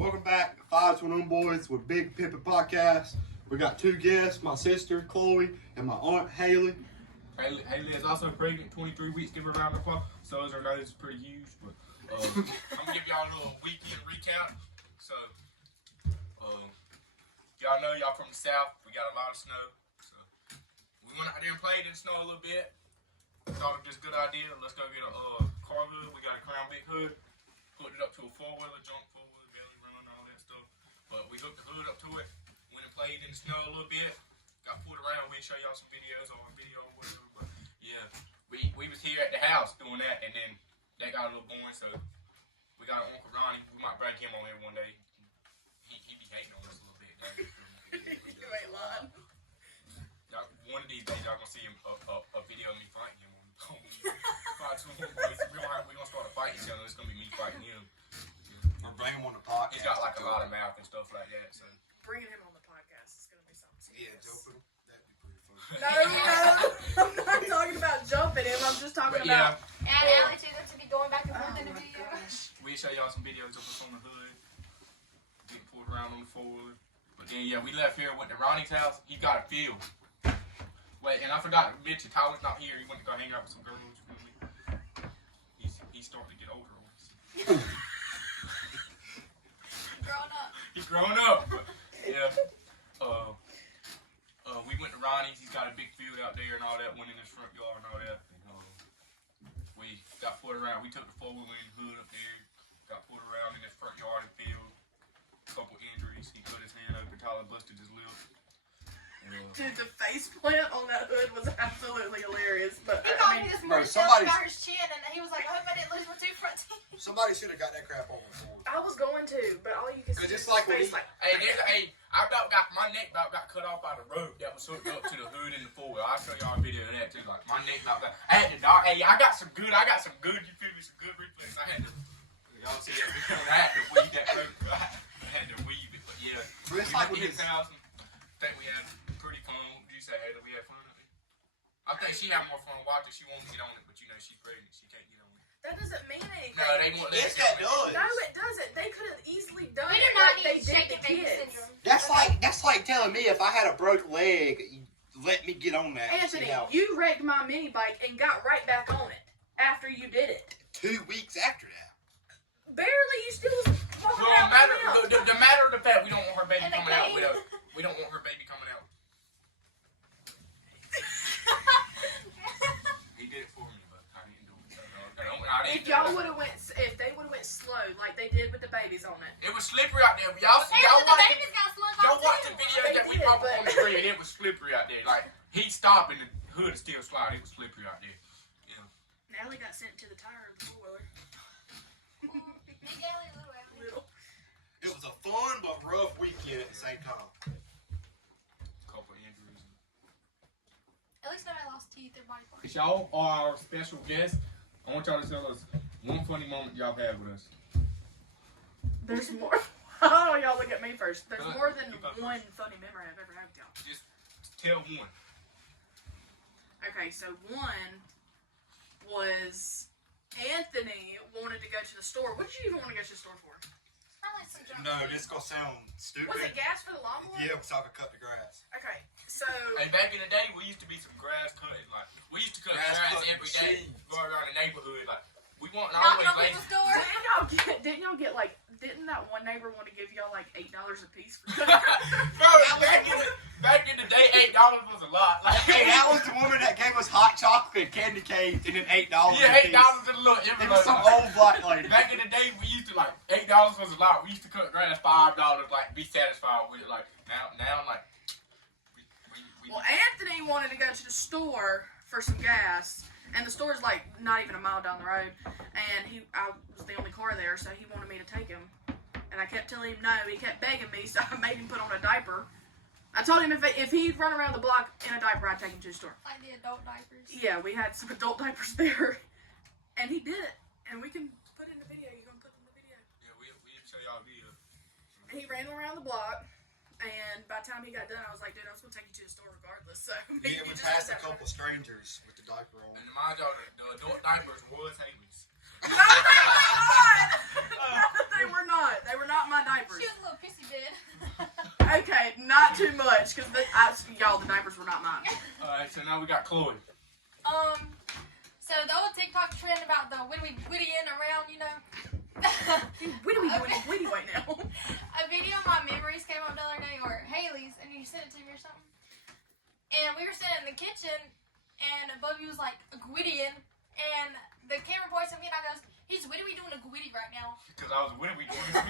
Welcome back to Fives When Boys with Big Pimping Podcast. We got two guests, my sister Chloe and my aunt Haley. Haley is also pregnant, 23 weeks, give her a round of applause. So is her nose is pretty huge. But I'm gonna give y'all a little weekend recount. So y'all know y'all from the south, we got a lot of snow. So we went out there and played in the snow a little bit. Thought it was just a good idea. Let's go get a car hood. We got a Crown Vic hood. Hooked it up to a four-wheeler, junk four-wheeler, belly run, all that stuff. But we hooked the hood up to it. Went and played in the snow a little bit. Got pulled around. We'll show y'all some videos on our video or whatever. But yeah, we was here at the house doing that, and then that got a little boring. So we got an Uncle Ronnie. We might bring him on here one day. He be hating on us a little bit. You ain't lying. One of these days, y'all gonna see him a video of me fighting him. We're gonna start a fight each other. It's gonna be me fighting him. Or bring him on the podcast. He's got like a lot of mouth and stuff like that. So Bringing him on the podcast is gonna be something. Yeah, jumping. That'd be pretty fun. No, I'm not talking about jumping him. I'm just talking about. And Allie too, them to be going back and forth in the video. We'll show y'all some videos of us on the hood, getting pulled around on the four-wheeler. But then yeah, we left here, went to Ronnie's house. He got a field. Wait, and I forgot to mention, Tyler's not here. He went to go hang out with some girls. He's starting to get older on us. Growing up. He's growing up. But, yeah. We went to Ronnie's. He's got a big field out there and all that. Went in his front yard and all that. And, we got pulled around. We took the four-wheeler in the hood up there. Got pulled around in his front yard and field. Couple injuries. He cut his hand open. Tyler busted his lip. Dude, the face plant on that hood was absolutely hilarious. But He I called me mean, this morning, somebody's- about his chin, and he was like, I hope I didn't lose my two front teeth. Somebody should have got that crap on before. I was going to, but all you can see It's is like his when face. I about got my neck about got cut off by the rope that was hooked up to the hood in the four-wheel. I'll show y'all a video of that too. Like my neck about that. I had to dog. Hey, I got some good. You feel me? Some good reflex. I had to. Y'all see that? I had to weave that rope. I had to weave it. But yeah, But it's we like went when to his house. And think we had pretty fun. What did you say, Haley? We had fun. I think she had more fun watching. She won't get on it, but you know she's pregnant. She can't get on it. That doesn't mean anything. No, they won't let Yes, us that on it. does. No, it doesn't. They could have easily done We it do not like they need did shaken the baby kids. syndrome. That's like telling me if I had a broke leg, you let me get on that. Anthony, You know, you wrecked my mini bike and got right back on it after you did it. 2 weeks after that. Barely, you still was walking Well, around with the matter of the fact, we don't want her baby And the coming out cane. without. We don't want her baby coming out. He did it for me, but I didn't do it. If y'all would have if they would have went slow like they did with the babies on it. It was slippery out there. Y'all Apparently the watch babies got slung y'all off watch the too. video They that we did, pop up but- on the screen. It was slippery out there. Like he stopped and the hood still slide. It was slippery out there. Yeah. Natalie got sent to the tire of the four-wheeler. Big Allie, little Allie. Little. It was a fun but rough weekend at the same time. Couple injuries. At least nobody lost teeth or body parts. Y'all are our special guests. I want y'all to tell us one funny moment y'all had with us. There's more. Oh, y'all look at me first. There's Go ahead. more than You go one funny memory I've ever had with y'all. Just tell one. Okay, so one was Anthony wanted to go to the store. What did you even want to go to the store for? Probably some junk No, food. this is gonna sound stupid. Was it gas for the lawnmower? Yeah, so I could cut the grass. Okay, so And back in the day, we used to be some grass cutting. Like we used to cut Grass grass cutting every day, machines. go around the neighborhood. Like we weren't Knocking always on lazy. people's door. didn't that one neighbor want to give y'all like $8 a piece for Bro, back in the day, $8 was a lot. Like, Hey, that was the woman that gave us hot chocolate candy canes and then $8. yeah, $8 in a little It envelope. was some old black lady. Back in the day, we used to like $8 was a lot. We used to cut grass $5, like be satisfied with it. Like now, like we Well, Anthony wanted to go to the store for some gas, and the store's like not even a mile down the road, and I was the only car there, so he wanted me to take him, and I kept telling him no. He kept begging me, so I made him put on a diaper. I told him if he'd run around the block in a diaper, I'd take him to the store. Like the adult diapers. Yeah, we had some adult diapers there, and he did it, and we can put it in the video. You gonna put it in the video? yeah we didn't show y'all a video. And he ran around the block. And by the time he got done, I was like, dude, I was going to take you to the store regardless. So Yeah, we passed a couple strangers with the diaper on. And mind y'all, the adult diapers was Haley's. No, they were not. No, they were not. They were not my diapers. now we got Chloe. So the old TikTok trend about the witty-in around, you know. What are we doing witty right now? A video of my memories came up the other day, or Haley's, and you sent it to me or something. And we were sitting in the kitchen, and Bubby was like, a Gwittian, and the camera points at me, and I goes, he's witty doing a Gwitty right now. Because I was winning, we doing it.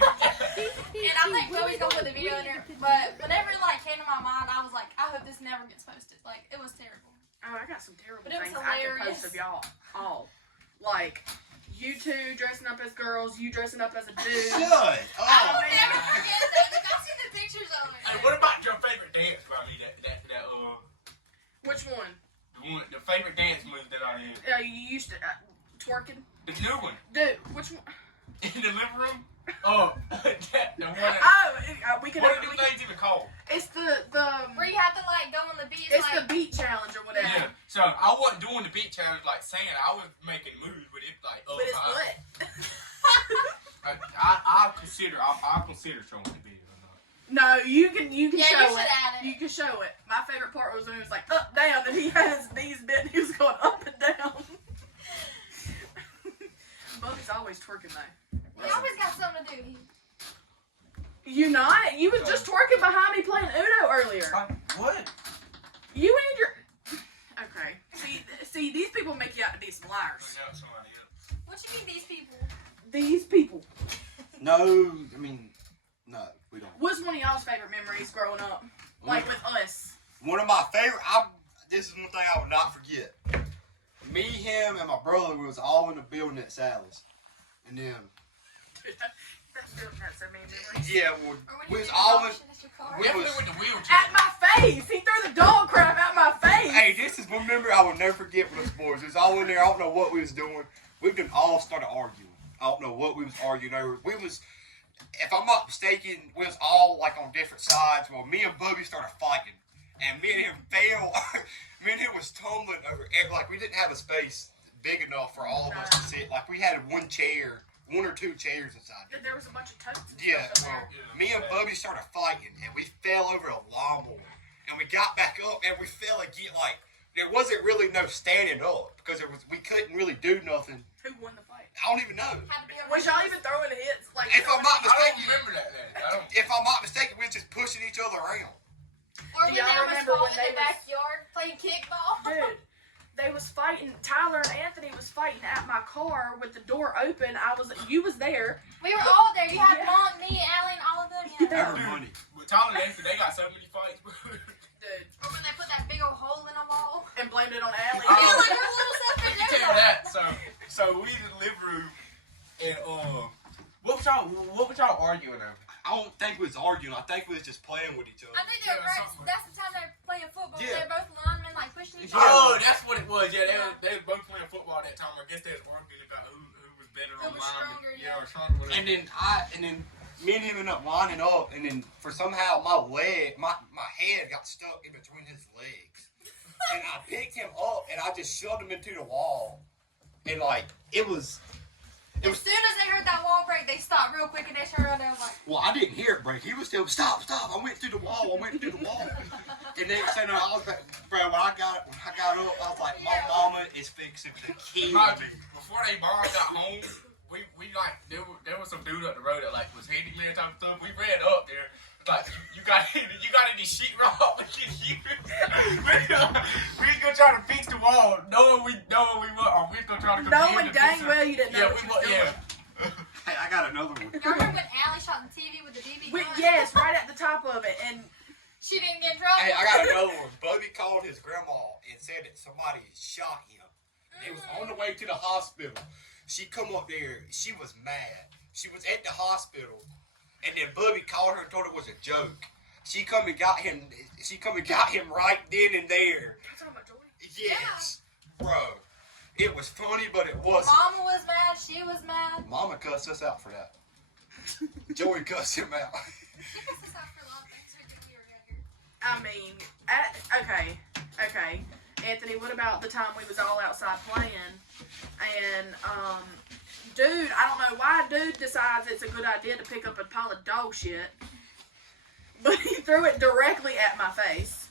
And I think Bubby's gonna put the video in there, but whenever it like came to my mind, I was like, I hope this never gets posted. Like, it was terrible. Oh, I got some terrible But it was things I can hilarious. post of y'all all. Like, you two dressing up as girls, you dressing up as a dude. Good. I Oh, will never forget that. Like, I see the pictures of it. Hey, what about your favorite dance, Bobby? Which one? The favorite dance move that I did. You used to twerking. The new one. Dude, which one? In the living room? Oh, the one that, We can. what are the things even called? It's the Where you have to like go on the beach. it's like, the beat challenge or whatever. Yeah. So I wasn't doing the beat challenge like saying I was making moves with it like With his butt. I consider showing the video or not. No, you can Yeah, you show should it. add it. You can show it. My favorite part was when he was like up down and he had his knees bent and he was going up and down. Bubby's always twerking though. He always got something to do. You not? You was just twerking behind me playing Uno earlier. What? You and your okay. See, these people make you out to be some liars. What you mean these people? These people. no, I mean, no, we don't. What's one of y'all's favorite memories growing up? Like with us. One of my favorite. This is one thing I would not forget. Me, him, and my brother was all in the building at Sally's, and then That's so many memories. yeah, well, Or when we you was did all the in. auction at your car? We Definitely was- with the wheelchair. At my face! He threw the dog crap at my face! Hey, this is one memory I will never forget with us boys. It was all in there. I don't know what we was doing. We done all started arguing. I don't know what we was arguing over. We was, if I'm not mistaken, we was all like on different sides. Well, me and Bubby started fighting, and me and him fell. Me and him was tumbling over. Like we didn't have a space big enough for all of us to sit. Like we had one or two chairs inside there. There was a bunch of totes and Yeah, stuff in well, there. me and Bubby started fighting, and we fell over a lawnmower, and we got back up, and we fell again. Like there wasn't really no standing up because we couldn't really do nothing. Who won the fight? I don't even know. Had to be over Was y'all even throwing hits? Like, If I'm not I don't mistaken, remember that. I don't. if I'm not mistaken, we was just pushing each other around. Or Do when y'all they was remember when in they the was- backyard playing kickball. dude, they was fighting. Tyler and Anthony was fighting at my car with the door open. You was there. We were all there. You had Yeah. Mom, me, Allie, and all of them. Yeah. Yeah. That was money. With Tyler and Anthony, they got so many fights. Dude, Or when they put that big old hole in a wall. and blamed it on Allie. Oh. It's like your little sister Let me did tell you that. So we in the living room, and what was y'all arguing over? I don't think we was arguing. I think we was just playing with each other. I think they were Yeah, right. something. That's the time they were playing football. Yeah. They're both linemen, like pushing each Yeah. other. Oh, that's what it was. Yeah, they was both playing football at that time. I guess they was arguing about who was better Who on was linemen. stronger, Yeah, yeah. or stronger. Whatever. And then me and him ended up lining up, and then for somehow my head got stuck in between his legs, and I picked him up and I just shoved him into the wall, and like it was. As soon as they heard that wall break, they stopped real quick and they turned around and was like, Well, I didn't hear it break. He was still stop. I went through the wall. And then so no, I was like, bro. When I got up, I was like, my mama is fixing to kill me. Before they bombed got home, we like there was some dude up the road that like was handyman type of stuff. We ran up there. Like you got any sheetrock? We was gonna try to fix the wall. Knowing we weren't. We was gonna try to come Knowing in to dang fix it. well you didn't know Yeah, what we you was were. doing. Yeah. Hey, I got another one. y'all remember when Allie shot the TV with the BB gun? Yes, right at the top of it, and She didn't get in trouble. Hey, I got another one. Bubby called his grandma and said that somebody shot him. They was on the way to the hospital. She come up there. She was mad. She was at the hospital, and then Bubby called her and told her it was a joke. She come and got him. She come and got him right then and there. Yes, bro. It was funny, but it wasn't. Mama was mad. She was mad. Mama cussed us out for that. Joey cussed him out. She cussed us out for a lot of things. We think we were younger. I mean, okay. Anthony, what about the time we was all outside playing? And, dude, I don't know why dude decides it's a good idea to pick up a pile of dog shit. But he threw it directly at my face.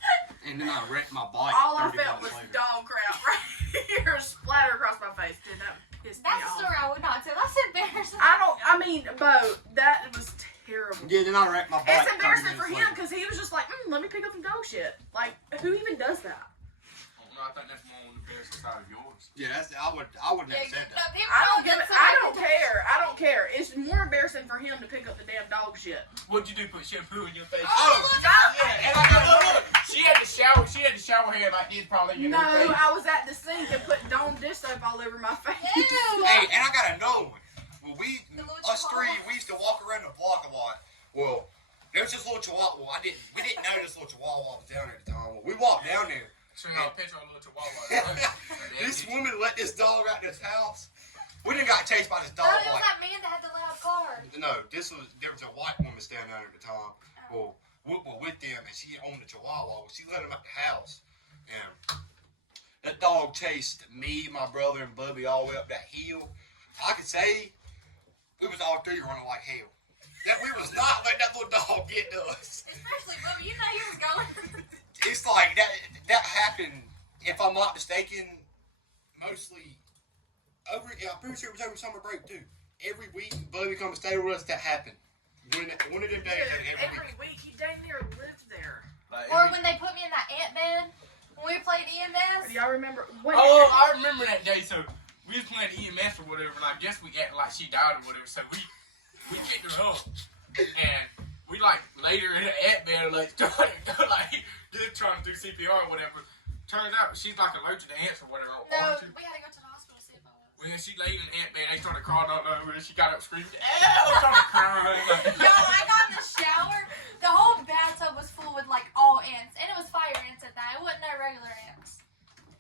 And then I wrecked my bike. All I 30 felt minutes was later. dog crap right here, splatter across my face. Dude, that pissed me That's a off. story I would not tell. That's embarrassing. I mean, Bo, that was terrible. Yeah, then I wrecked my bike. It's 30 embarrassing for minutes him later. because he was just like, let me pick up some dog shit. Like, who even does that? No, I think that's more on the embarrassing side of yours. Yeah, I would never said that. people I don't get give it. so I mad don't at care. I don't care. It's more embarrassing for him to pick up the damn dog shit. What'd you do? Put shampoo in your face? Oh, Yeah, and look. She had the shower head like this probably in No, her face. I was at the sink and put Dawn dish soap all over my face. Ew. Hey, and I got another one. Well, The little us three, chihuahua. we used to walk around the block a lot. Well, there's this little chihuahua. Well, we didn't know this little chihuahua was down there at the time. Well, we walked down there. So y'all picture a little chihuahua. This woman let this dog out this house. We didn't got chased by this Oh, dog. it was Like, that man that had the loud car. no, there was a white woman standing there at the time. Well, we were with them, and she owned the chihuahua. She let him out the house, and that dog chased me, my brother, and Bubby all the way up that hill. I could say we was all three running like hell. That we was not letting that little dog get to us. Especially Bubby, you know he was going. It's like that happened, if I'm not mistaken, mostly I'm pretty sure it was over summer break too. Every week, Bubby come and stay with us. That happened. One of them days, every week. Every week he dang near lived there. Or when they put me in that ant bed when we played EMS. Do y'all remember? When Oh, I remember that day. So we was playing EMS or whatever, and I guess we acted like she died or whatever. So we picked her up, and we like laid her in an ant bed, and like started like just trying to do CPR or whatever. Turns out she's like allergic to ants or whatever. No, we had to go to the hospital to see if I was. When she laid in the ant bed, they started crawling all over her. She got up screaming, "Ow!" Started crying. Yo, I got in the shower. The whole bathtub was full with like all ants, and it was fire ants at that. It wasn't no regular ants.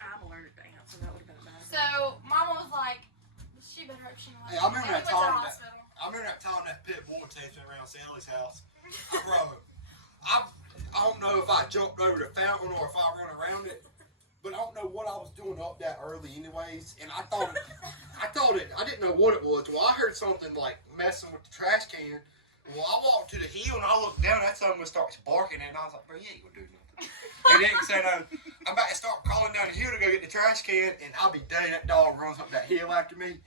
I'm allergic to ants, so that would have been bad. So Mama was like, "She better hope she knows." Hey, I remember that And we went to the time hospital. I remember that time that pit bull chased me around Sally's house. Bro, I don't know if I jumped over the fountain or if I ran around it, but I don't know what I was doing up that early anyways. And I didn't know what it was. Well, I heard something like messing with the trash can. Well, I walked to the hill and I looked down. That something starts barking, and I was like, bro, you ain't gonna do nothing. And then so I'm about to start crawling down the hill to go get the trash can, and I'll be dang, that dog runs up that hill after me.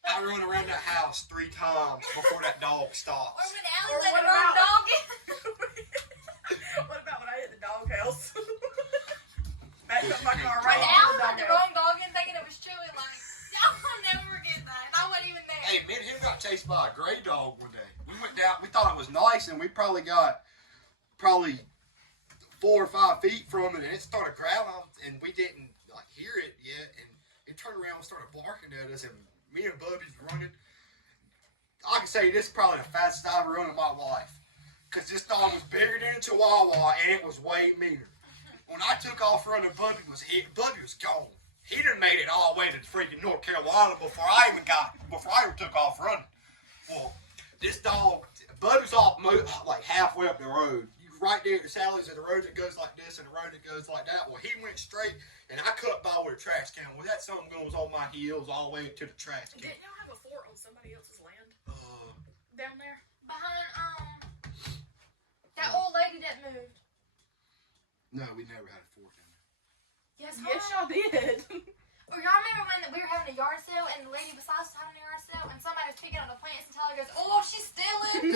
I run around that house 3 times before that dog Or stops. when Allie Or let what the wrong about- dog in. What about when I hit the doghouse? Back up my car When right into Allie the let the doghouse. wrong dog in, thinking it was Chewy, like, I'll never forget that. And I wasn't even there. Hey, me and him got chased by a gray dog one day. We went down. We thought it was nice, and we probably got 4 or 5 feet from it, and it started growling, and we didn't like hear it yet. And it turned around and started barking at us, and me and Bubby's running. I can say this is probably the fastest I've ever run in my life, cause this dog was bigger than a Chihuahua, and it was way meaner. When I took off running, Bubby was gone. He done made it all the way to freaking North Carolina before I even took off running. Well, this dog, Bubby's off like halfway up the road. Right there at the Sally's, and the road that goes like this and the road that goes like that. Well, he went straight, and I cut by with a trash can. Well, that something goes on my heels all the way to the trash can. Didn't y'all have a fort on somebody else's land down there? Behind, that old lady that moved. No, we never had a fork in there. Yes, Yes, y'all did. Or y'all remember when we were having a yard sale and the lady beside us was having a yard sale and somebody was picking up the plants and Tyler goes, "Oh, she's stealing."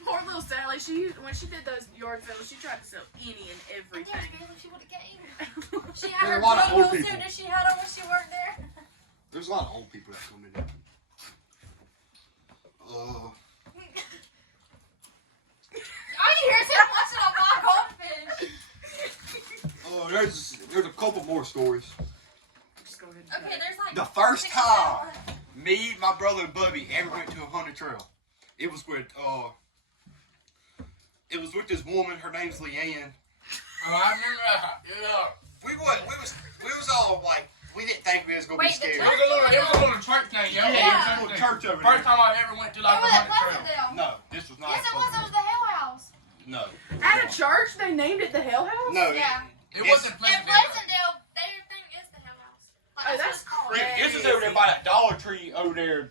Poor little Sally. When she did those yard sales, she tried to sell any and And everything. there's barely she would have came. She had her There are a lot of old polo people. suit that she had on when she worked there. There's a lot of old people that come in there. All you hear is him watching a black goldfish. There's a couple more stories. Just go ahead and Okay, there's like The first 6 time or 7. me, my brother, and Bubby ever went to a hunting trail, it was with this woman. Her name's Leanne. Oh, I remember that. Yeah. We was all like, we didn't think we was gonna Wait, be the scared. It was a little church thing, yo. Yeah, It was Yeah. a little church over First there. time I ever went to like It a was at hunting trail. Pleasantdale. No, this was not. Yes, it was. It was the Hell House. No. At a church, they named it the Hell House? No. Yeah. It wasn't In Pleasantdale. Pleasantdale, their thing is the Hell House. Like, Oh, that's that's what it's called. crazy. This is over there by that Dollar Tree over there,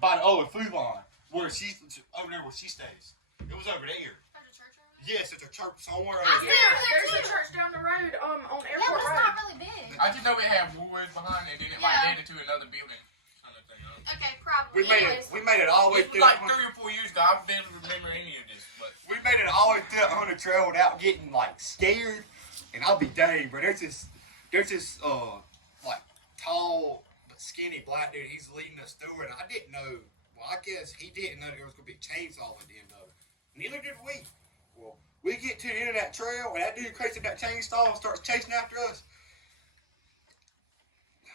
by the Food Line, where she's over there where she stays. It was over there. There's a church over Yes, there's a church somewhere I over see there. it. There's a church down the road, on Yeah, but Airport it's Road. not really big. I just know it had woods behind it, then it Yeah. like led to another building. Kind of thing. Okay, probably. We made it all the way It was through. like 3 or 4 years ago. I barely remember any of this, but We made it all the way through that 100 trail without getting like scared. And I'll be dang, bro. There's this like tall but skinny black dude. He's leading us through it. And I didn't know. Well, I guess he didn't know there was gonna be a chainsaw at the end of it. Neither did we. Well, we get to the end of that trail, and that dude creates that chainsaw and starts chasing after us.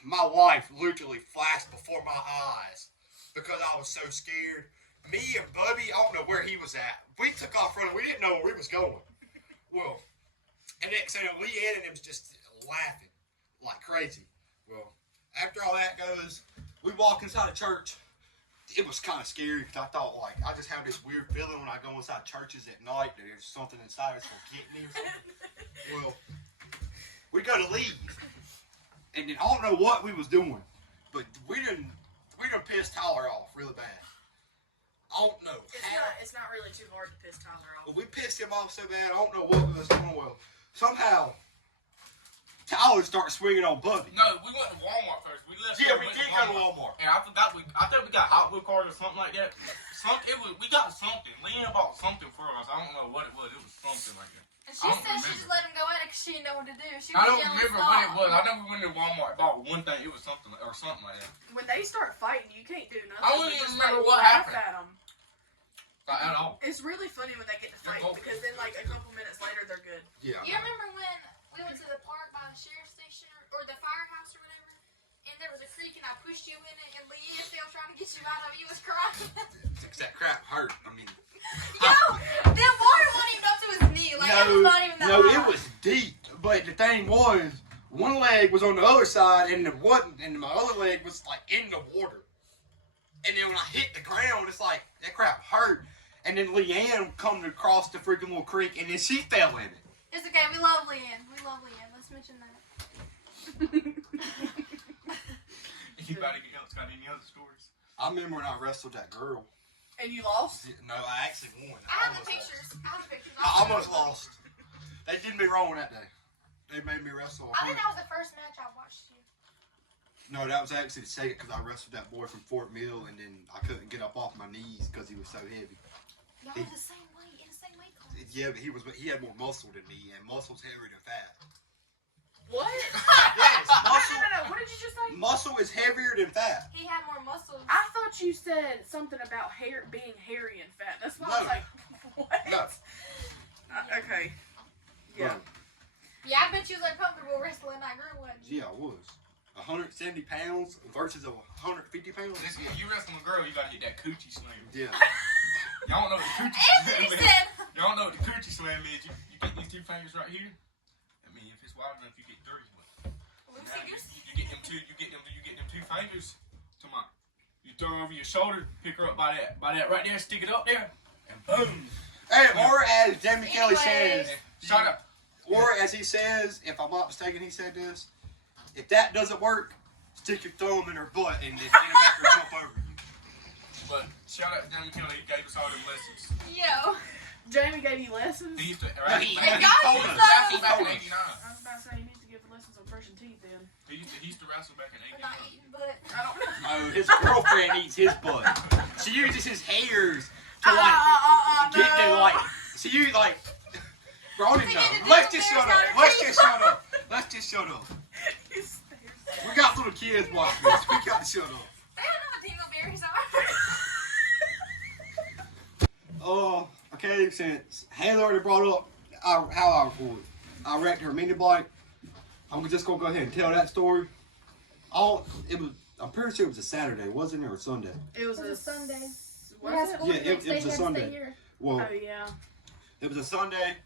My life literally flashed before my eyes because I was so scared. Me and Bubby, I don't know where he was at. We took off running. We didn't know where we was going. Well, and next thing Leanne and him was just laughing like crazy. Well, after all that goes, we walk inside the church. It was kind of scary because I thought, like, I just have this weird feeling when I go inside churches at night that there's something inside that's going to get me or something. Well, we go to leave. And then I don't know what we was doing, but we done pissed Tyler off really bad. I don't know how. It's not really too hard to piss Tyler off. But we pissed him off so bad, I don't know what was doing. Well, somehow, Tyler started swinging on Bubby. no, we went to Walmart first. We left. Yeah, there, we went did to go to Walmart. And I forgot I think we got Hot Wheel cars or something like that. We got something. Leanne bought something for us. I don't know what it was. It was something like that. And she I don't said she remember. just let him go at it because she didn't know what to do. She I was don't yelling, remember "Stop." what it was. I know we went to Walmart and bought one thing. It was something like that. When they start fighting, you can't do nothing. I don't but even just, remember like, what laugh happened. at 'em. Not at all. It's really funny when they get to They're fight both- because then, like, a couple minutes later, they're good. Yeah. You remember when we went to the park by the sheriff's station or the firehouse or whatever, and there was a creek and I pushed you in it and Leanne still trying to get you out of it. You was crying. That crap hurt. I mean, Yo, the water wasn't even up to his knee. Like it was not even that high. it was deep. But the thing was, one leg was on the other side, and my other leg was like in the water. And then when I hit the ground, it's like that crap hurt. And then Leanne come across the freaking little creek, and then she fell in it. It's okay. We love Leanne. Let's mention that. Anybody else got any other stories? I remember when I wrestled that girl. And you lost? No, I actually won. I have the almost pictures. lost. I almost lost. They did me wrong that day. They made me wrestle. I think that was the first match I watched you. No, that was actually the second because I wrestled that boy from Fort Mill, and then I couldn't get up off my knees because he was so heavy. Y'all were the same weight in the same weight class. Yeah, but he had more muscle than me, and muscle's heavier than fat. What? Yes, muscle. No. What did you just say? Muscle is heavier than fat. He had more muscles. I thought you said something about hair being hairy and fat. That's why I was No. like, what? No. Okay. Yeah. Yeah, I bet you was uncomfortable wrestling that girl, wasn't you? Yeah, I was. 170 pounds versus 150 pounds. Listen, if you wrestling a girl, you gotta get that coochie slam. Yeah. Y'all don't know what the coochie Anthony slam is. said. Y'all don't know what the coochie slam is. You get these 2 fingers right here. I mean, if it's wide enough, you get 3. But now you get them 2. You get them 2 fingers. To my, you throw her over your shoulder, pick her up by that right there, stick it up there, and boom. Hey, or as Jamie Kelly Anyways. says, Shut up. or as he says, if I'm not mistaken, he said this: if that doesn't work, stick your thumb in her butt and then it'll make her jump over you. But shout out to Jamie Kelly. He gave us all them lessons. Yo. Jamie gave you lessons? He used to, right? He Back got in you back in some. 89. I was about to say, you need to give lessons on brushing teeth then. He used to wrestle back in I'm 89. not eating butt. I don't know. No, his girlfriend eats his butt. She uses his hairs to like get to like. So you like. Ronan, no. Let's just shut up. Let's just shut up. Let's just shut up. We got little kids watching this. We got to shut up. They don't know what dingleberries are. Oh, okay. Since Haley already brought up how I wrecked her mini bike, I'm just gonna go ahead and tell that story. I'm pretty sure it was a Saturday, wasn't it, or Sunday? It was It was a Sunday. Was it? Yeah, it was a Sunday. Well, Oh, yeah. it was a Sunday.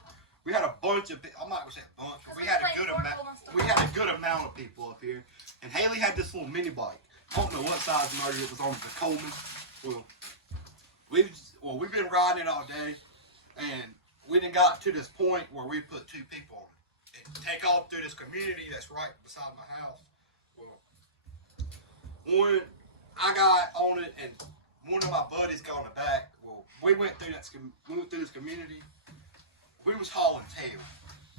We had a bunch of. I'm not gonna say a bunch, but we had a good amount. We had a good amount of people up here, and Haley had this little mini bike. I don't know what size motor it was on, the Coleman. Well, we've been riding it all day, and we done got to this point where we put 2 people on it and take off through this community that's right beside my house. Well, one I got on it, and one of my buddies got on the back. Well, we went through this community, we was hauling tail.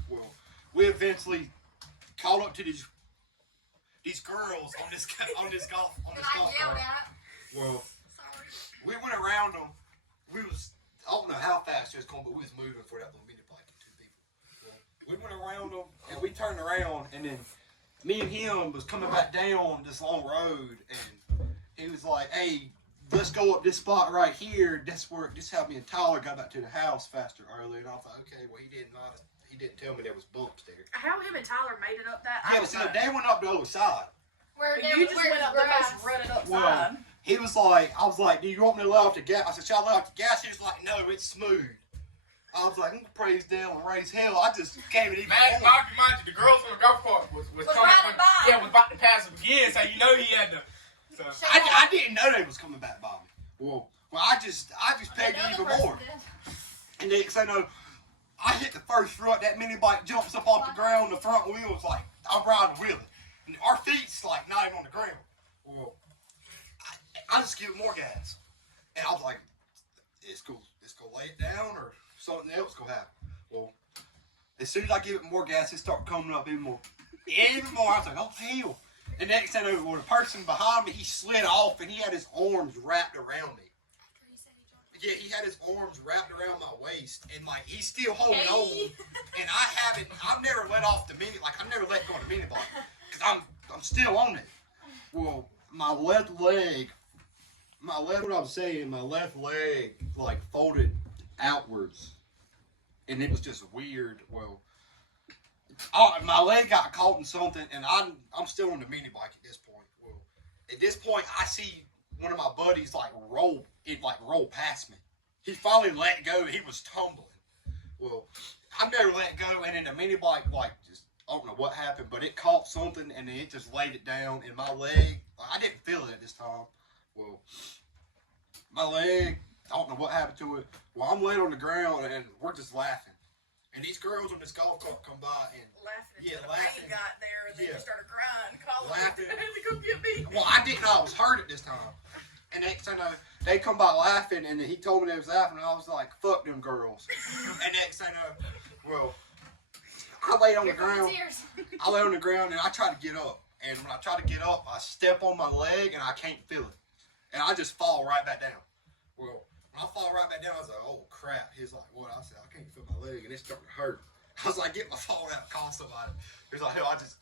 Well, we eventually caught up to these girls on this golf And I yelled cart. at. Well, Sorry. we went around them. We was, I don't know how fast it was going, but we was moving for that little mini bike, 2 people. Well, we went around them, and we turned around, and then me and him was coming back down this long road, and he was like, hey, let's go up this spot right here. This how me and Tyler got back to the house faster earlier. And I was like, okay, well, he didn't tell me there was bumps there. How him and Tyler made it up that? Yeah, but see, they went up the other side. Where You just went up the most running upside. Well, he was like, I was like, do you want me to let off the gas? I said, should I let off the gas? He was like, no, it's smooth. I was like, praise devil and raise hell. I just came and even Man, mind you, the girls on the golf cart was coming riding by. Yeah, was about to pass him again, so you know he had to. So. I didn't know they was coming back by me. Well, I just pegged it even more. And next thing I know, I hit the first rut. That mini bike jumps up off the ground. The front wheel was like, I'm riding wheeling. And our feet's like not even on the ground. Well, I just give it more gas. And I was like, it's gonna lay it down or something else gonna happen. Well, as soon as I give it more gas, it started coming up even more. Even more. I was like, oh hell. And next thing I know, the person behind me, he slid off and he had his arms wrapped around me. Yeah, he had his arms wrapped around my waist, and like he's still holding on. And I've never let off the mini, like I've never let go of the mini bike, cause I'm still on it. Well, my left leg like folded outwards, and it was just weird. Well, my leg got caught in something, and I'm still on the mini bike at this point. Well, at this point, I see one of my buddies roll past me. He finally let go. He was tumbling. Well, I never let go, and then the mini bike just, I don't know what happened, but it caught something and then it just laid it down in my leg. I didn't feel it at this time. Well, my leg, I don't know what happened to it. Well, I'm laid on the ground and we're just laughing. And these girls on this golf cart come by and Laughing until the pain got there, and then you started crying, calling laughing. me to come get me. Well, I didn't know I was hurt at this time. And next thing I know, they come by laughing, and he told me they was laughing, and I was like, fuck them girls. And next thing I know, well, I lay on the ground. I lay on the ground, and I try to get up. And when I try to get up, I step on my leg, and I can't feel it. And I just fall right back down. Well, when I fall right back down, I was like, oh, crap. He was like, what? I said, I can't feel my leg, and it's starting to hurt. I was like, get my phone out, call somebody. He was like, hell, I just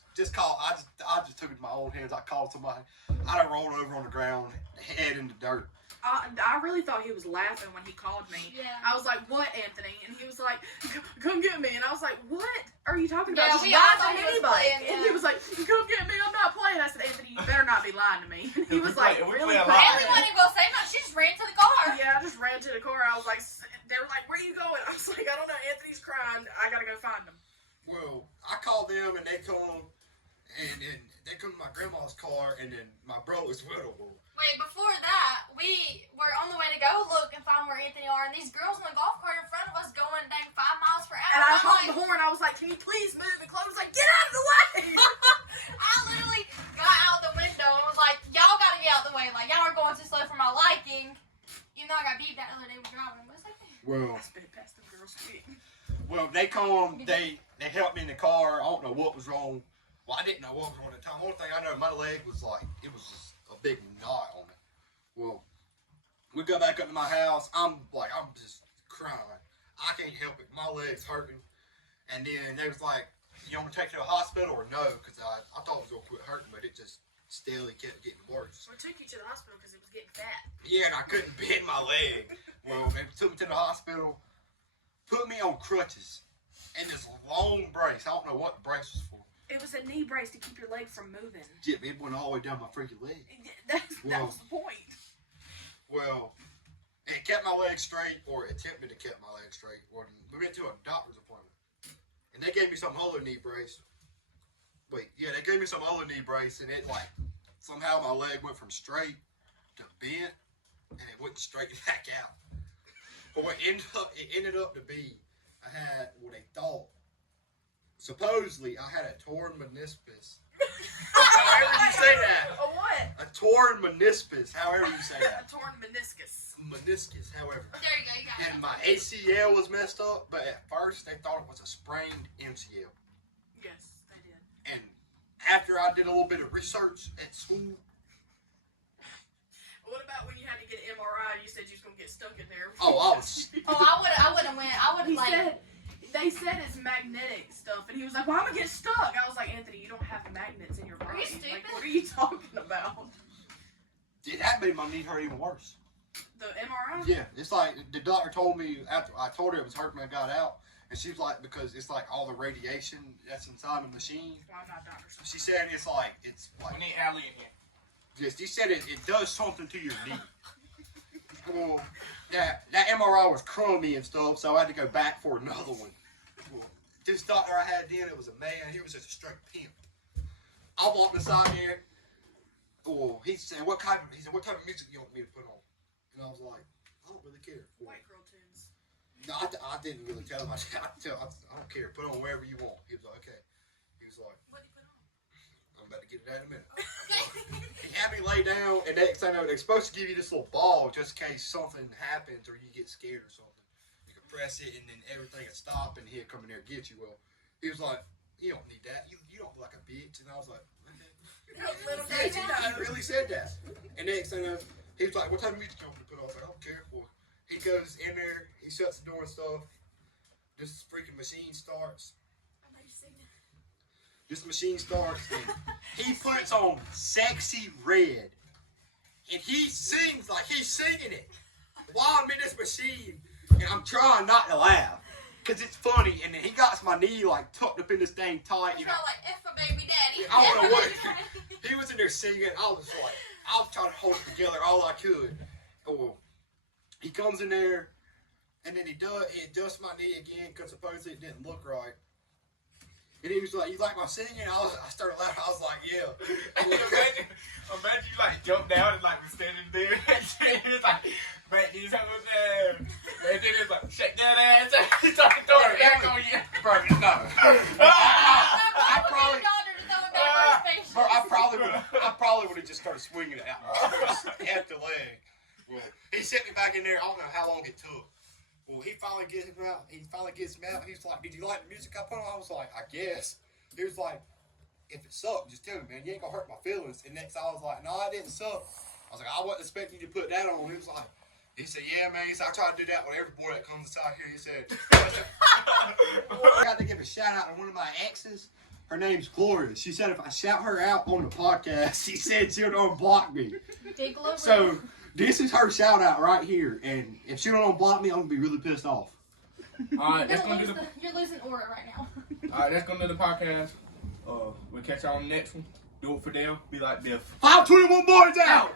took it in my own hands. I called somebody. I done rolled over on the ground, head in the dirt. I really thought he was laughing when he called me. Yeah. I was like, what, Anthony? And he was like, come get me. And I was like, what are you talking about? Yeah, Just we all ride thought the he was mini bike. playing, And yeah. he was like, come get me. I'm not playing. I said, Anthony, you better not be lying to me. And he was like, we really? play a lot. Haley wasn't even gonna say nothing. She just ran to the car. Yeah, I just ran to the car. I was like, they were like, where are you going? I was like, I don't know. Anthony's crying. I gotta go find him. Well, I called them, and they come, and they come to my grandma's car, and then my brother's with them. Wait, before that, we were on the way to go look and find where Anthony are, and these girls in the golf cart in front of us going dang 5 miles per hour. And I I'm honked like, the horn. I was like, can you please move? And Chloe was like, get out of the way. I literally got out the window and was like, y'all gotta get out the way. Like, y'all are going too slow for my liking. Even though I got beeped out the other day with driving. But it's okay. Well, I sped past them girls quick. well, they come, they helped me in the car. I don't know what was wrong. Well, I didn't know what was wrong at the time. Only thing I know, my leg was it was just a big knot on it. Well, we go back up to my house. I'm just crying. I can't help it. My leg's hurting. And then they was like, you want me to take you to the hospital or no? Because I thought it was going to quit hurting, but it just steadily kept getting worse. We took you to the hospital because it was getting fat. Yeah, and I couldn't bend my leg. Well, they took me to the hospital, put me on crutches, and this long brace. I don't know what the brace was for. It was a knee brace to keep your leg from moving. Yeah, it went all the way down my freaking leg. That was the point. Well, it kept my leg straight, or it attempted to keep my leg straight. Well, we went to a doctor's appointment, and they gave me some other knee brace. Wait, yeah, they gave me some other knee brace, and it somehow my leg went from straight to bent, and it went straight back out. But what it ended up to be, I had what they thought. Supposedly, I had a torn meniscus However you say that. A what? A torn meniscus, however you say A that. torn meniscus. Meniscus, however. There you go. You got it. And my ACL was messed up, but at first they thought it was a sprained MCL. Yes, they did. And after I did a little bit of research at school, What about when you had to get an MRI? You said you was gonna get stuck in there. oh, I was. Oh, I would have went. I would He have like. they said it's magnetic stuff, and he was like, "Well, I'm gonna get stuck." I was like, "Anthony, you don't have magnets in your Are body. you stupid? Like, what are you talking about?" That made my knee hurt even worse. The MRI? Yeah, it's like the doctor told me after I told her it was hurting when I got out, and she was like, because it's like all the radiation that's inside the machine. Well, I'm not doctor. She said it's like We need Allie in here. yes, she said it does something to your knee. Well, that MRI was crummy and stuff, so I had to go back for another one. Well, this doctor I had then, it was a man. He was just a straight pimp. I walked inside there. Well, he said, what type of music you want me to put on? And I was like, I don't really care. White girl tunes. No, I didn't really tell him. I don't care. Put on wherever you want. He was like, okay. He was like, What did you put on? I'm about to get it out in a minute. He had me lay down, and next thing I know, they're supposed to give you this little ball just in case something happens or you get scared or something. You can press it, and then everything will stop, and he'll come in there and get you. Well, he was like, you don't need that. You don't look like a bitch. And I was like, Little he did you know. really said that. And next thing I know, he was like, what type of music you want me to put on? I was like, I don't care. Well, he goes in there, he shuts the door and stuff. This freaking machine starts. This machine starts, and he puts on Sexy Red. And he sings like he's singing it while I'm in this machine. And I'm trying not to laugh, because it's funny. And then he got my knee like tucked up in this thing tight. You You know, know, like F for baby daddy. I don't know what. F for baby daddy. He was in there singing. I was trying to hold it together all I could. Oh, he comes in there, and then he adjusts my knee again because supposedly it didn't look right. And he was like, "You like my singing?" I started laughing. I was like, "Yeah." Imagine you like jumped down and like was standing there. It's like, man, you know what I'm saying? And then it's like, shake that ass. He started throwing it back on you. Bro, no. I probably- Bro, I probably. probably would have just started swinging it out half the leg. Well, he set me back in there. I don't know how long it took. Well, he finally gets him out. He's like, "Did you like the music I put on?" I was like, "I guess." He was like, "If it sucked, just tell me, man. You ain't gonna hurt my feelings." And next, I was like, "No, it didn't suck." I was like, "I wasn't expecting you to put that on." He said, "Yeah, man." He said, "I try to do that with every boy that comes inside here." He said, "I got to give a shout out to one of my exes. Her name's Gloria. She said if I shout her out on the podcast, she said she'll unblock me." Big Gloria. So this is her shout out right here, and if she don't unblock me, I'm gonna be really pissed off. Alright, that's gonna do the You're losing aura right now. alright, that's gonna do the podcast. We'll catch y'all on the next one. Do it for them. Be like Biff. 521 boys out.